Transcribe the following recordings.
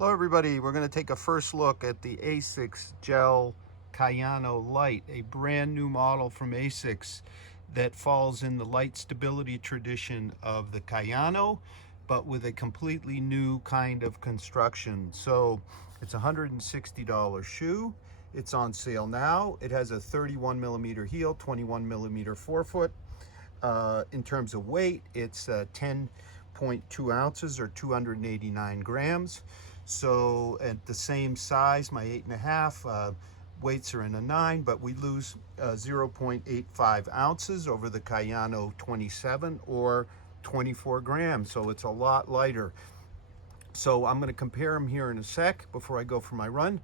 Hello everybody, we're going to take a first look at the ASICS GEL-Kayano Lite, a brand new model from ASICS that falls in the light stability tradition of the Kayano, but with a completely new kind of construction. So it's a $160 shoe. It's on sale now. It has a 31 millimeter heel, 21 millimeter forefoot. In terms of weight, it's 10.2 ounces or 289 grams. So at the same size, my 8.5 weights are in a 9, but we lose 0.85 ounces over the Kayano 27 or 24 grams. So it's a lot lighter. So I'm going to compare them here in a sec before I go for my run.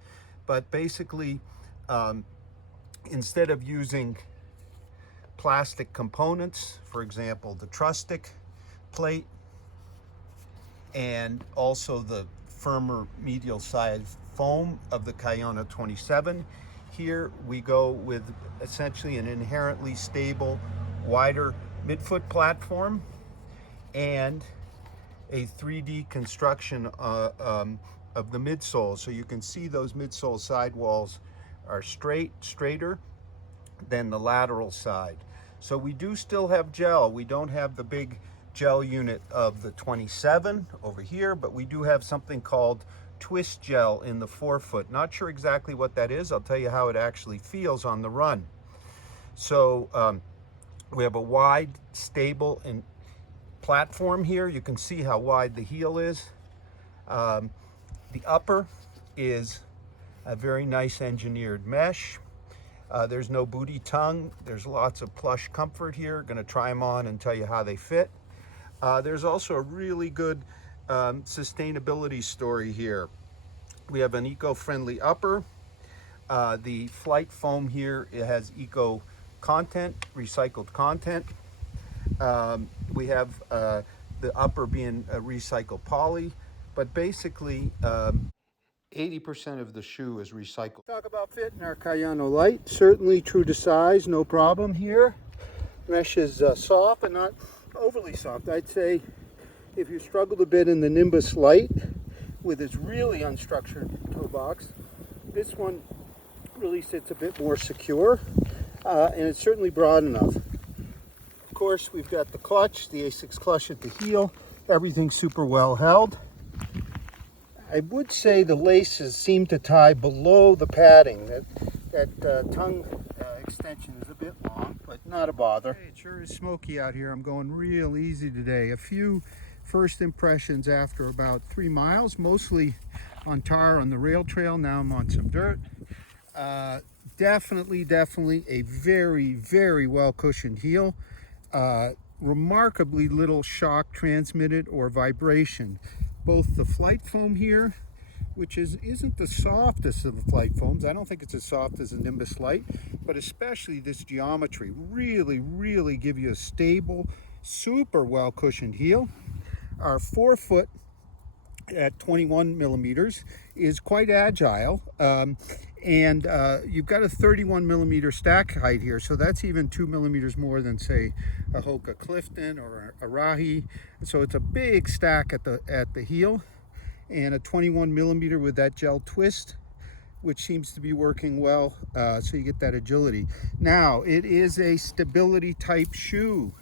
But basically, instead of using plastic components, for example, the truss stick plate and also the firmer medial side foam of the Kayano 27. Here we go with essentially an inherently stable, wider midfoot platform and a 3D construction of the midsole. So you can see those midsole sidewalls are straighter than the lateral side. So we do still have gel. We don't have the big gel unit of the 27 over here, but we do have something called twist gel in the forefoot. Not sure exactly what that is. I'll tell you how it actually feels on the run. So we have a wide, stable and platform here. You can see how wide the heel is. The upper is a very nice engineered mesh. There's no booty tongue. There's lots of plush comfort here. Going to try them on and tell you how they fit. There's also a really good sustainability story here. We have an eco-friendly upper. The flight foam here, it has eco content, recycled content. We have the upper being a recycled poly, but basically 80% of the shoe is recycled. Talk about fit in our Kayano Lite. Certainly true to size, no problem here. Mesh is soft but not overly soft. I'd say if you struggled a bit in the Nimbus Lite with its really unstructured toe box, this one really sits a bit more secure, and it's certainly broad enough. Of course, we've got the clutch, the ASICS clutch at the heel. Everything's super well held. I would say the laces seem to tie below the padding. That tongue extension is a bit long, but not a bother. Hey, it sure is smoky out here. I'm going real easy today. A few first impressions after about 3 miles, mostly on tar on the rail trail. Now I'm on some dirt. Definitely a very well cushioned heel. Remarkably little shock transmitted or vibration. Both the flight foam here, which isn't the softest of the flight foams. I don't think it's as soft as a Nimbus Lite, but especially this geometry really give you a stable, super well cushioned heel. Our forefoot at 21 millimeters is quite agile, and you've got a 31 millimeter stack height here, so that's even 2 millimeters more than, say, a Hoka Clifton or a Rahi. So it's a big stack at the heel, and a 21 millimeter with that gel twist, which seems to be working well, so you get that agility. Now, it is a stability type shoe,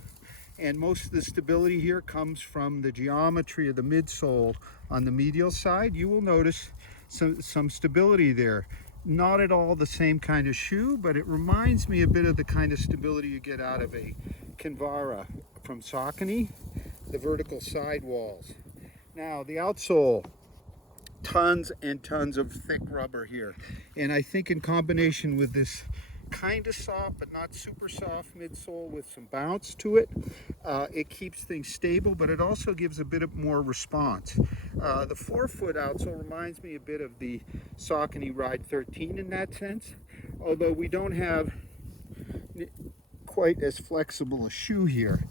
and most of the stability here comes from the geometry of the midsole on the medial side. You will notice some stability there. Not at all the same kind of shoe, but it reminds me a bit of the kind of stability you get out of a Kinvara from Saucony, the vertical sidewalls. Now, the outsole, tons and tons of thick rubber here. And I think in combination with this kind of soft but not super soft midsole with some bounce to it, it keeps things stable, but it also gives a bit of more response. The forefoot outsole reminds me a bit of the Saucony Ride 13 in that sense, although we don't have quite as flexible a shoe here.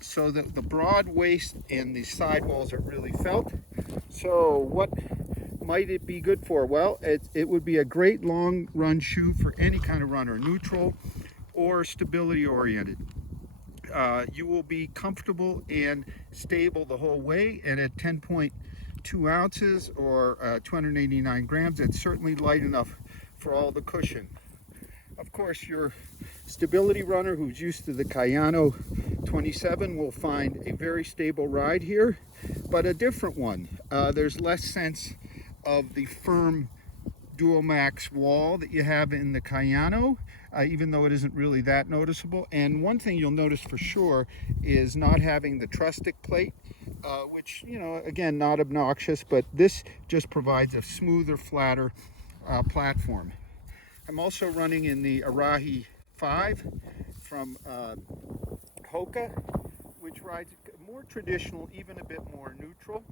So the broad waist and the sidewalls are really felt. So what might it be good for? Well, it would be a great long run shoe for any kind of runner, neutral or stability oriented. You will be comfortable and stable the whole way, and at 10.2 2 ounces or 289 grams. It's certainly light enough for all the cushion. Of course, your stability runner who's used to the Kayano 27 will find a very stable ride here, but a different one. There's less sense of the firm dual max wall that you have in the Kayano, even though it isn't really that noticeable. And one thing you'll notice for sure is not having the truss stick plate, which, you know, again, not obnoxious, but this just provides a smoother, flatter platform. I'm also running in the Arahi 5 from Hoka, which rides more traditional, even a bit more neutral,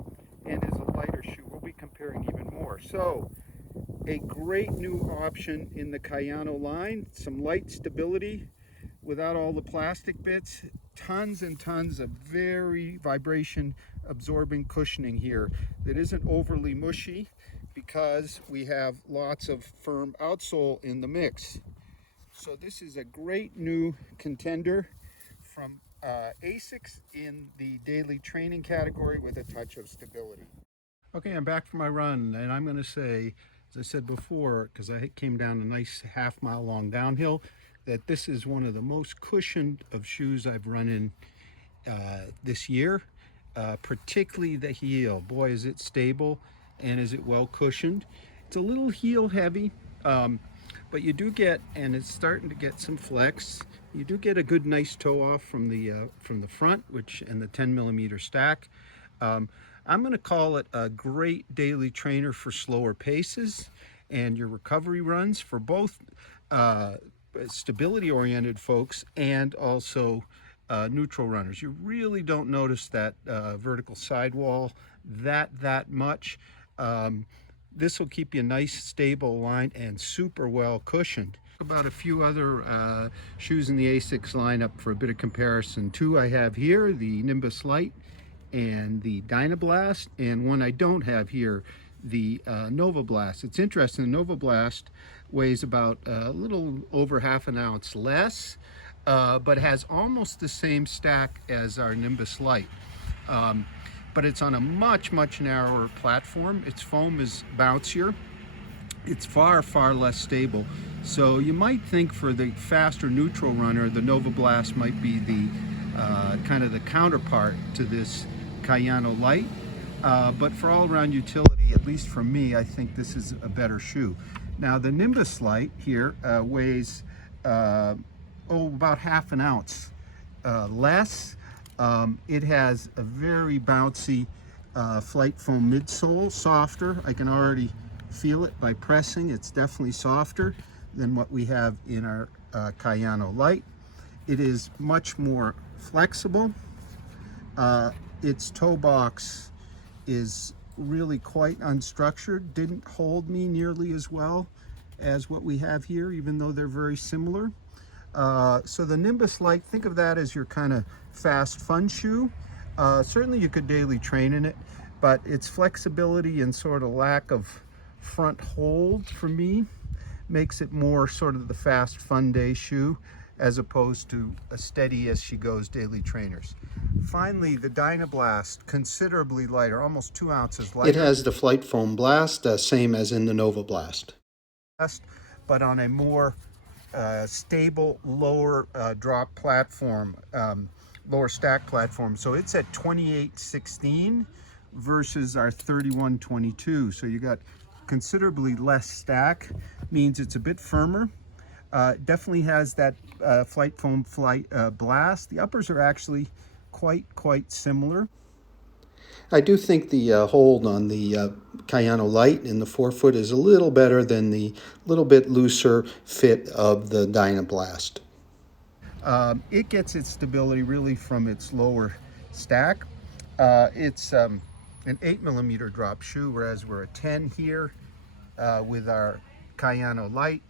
and is a lighter shoe. We'll be comparing even more. So, a great new option in the Kayano line, some light stability without all the plastic bits, tons and tons of very vibration absorbing cushioning here that isn't overly mushy because we have lots of firm outsole in the mix. So this is a great new contender from ASICS in the daily training category with a touch of stability. Okay, I'm back from my run, and I'm going to say, as I said before, because I came down a nice half-mile long downhill, that this is one of the most cushioned of shoes I've run in this year, particularly the heel. Boy, is it stable and is it well cushioned. It's a little heel heavy, but you do get, and it's starting to get some flex, you do get a good nice toe off from the front, which, and the 10mm stack. I'm going to call it a great daily trainer for slower paces and your recovery runs for both stability oriented folks and also neutral runners. You really don't notice that vertical sidewall that much. This will keep you nice, stable, aligned, and super well cushioned. About a few other shoes in the ASICS lineup for a bit of comparison. Two I have here, the Nimbus Lite and the Dynablast, and one I don't have here, the Novablast. It's interesting, the Novablast weighs about a little over half an ounce less, but has almost the same stack as our Nimbus Lite. But it's on a much narrower platform. Its foam is bouncier. It's far less stable. So you might think for the faster neutral runner, the Novablast might be the kind of the counterpart to this Kayano Lite. But for all around utility, at least for me, I think this is a better shoe. Now the Nimbus Lite here weighs about half an ounce less. It has a very bouncy flight foam midsole, softer. I can already feel it by pressing. It's definitely softer than what we have in our Kayano Lite. It is much more flexible. Its toe box is really quite unstructured. Didn't hold me nearly as well as what we have here, even though they're very similar. So the Nimbus Lite, think of that as your kind of fast fun shoe. Certainly you could daily train in it, but its flexibility and sort of lack of front hold for me makes it more sort of the fast fun day shoe as opposed to a steady as she goes daily trainers. Finally, the Dynablast, considerably lighter, almost 2 ounces lighter. It has the flight foam blast, same as in the Novablast. But on a more stable, lower drop platform, lower stack platform. So it's at 2816 versus our 3122. So you got considerably less stack, means it's a bit firmer. Definitely has that flight foam blast. The uppers are actually quite similar. I do think the hold on the Kayano Lite in the forefoot is a little better than the little bit looser fit of the Dynablast. It gets its stability really from its lower stack. It's an 8mm drop shoe, whereas we're a 10 here with our Kayano Lite,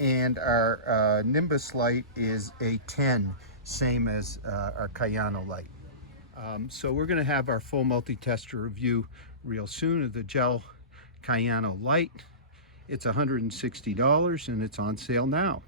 and our Nimbus Lite is a 10, same as our Kayano Lite. So we're going to have our full multi-tester review real soon of the GEL-Kayano Lite. It's $160 and it's on sale now.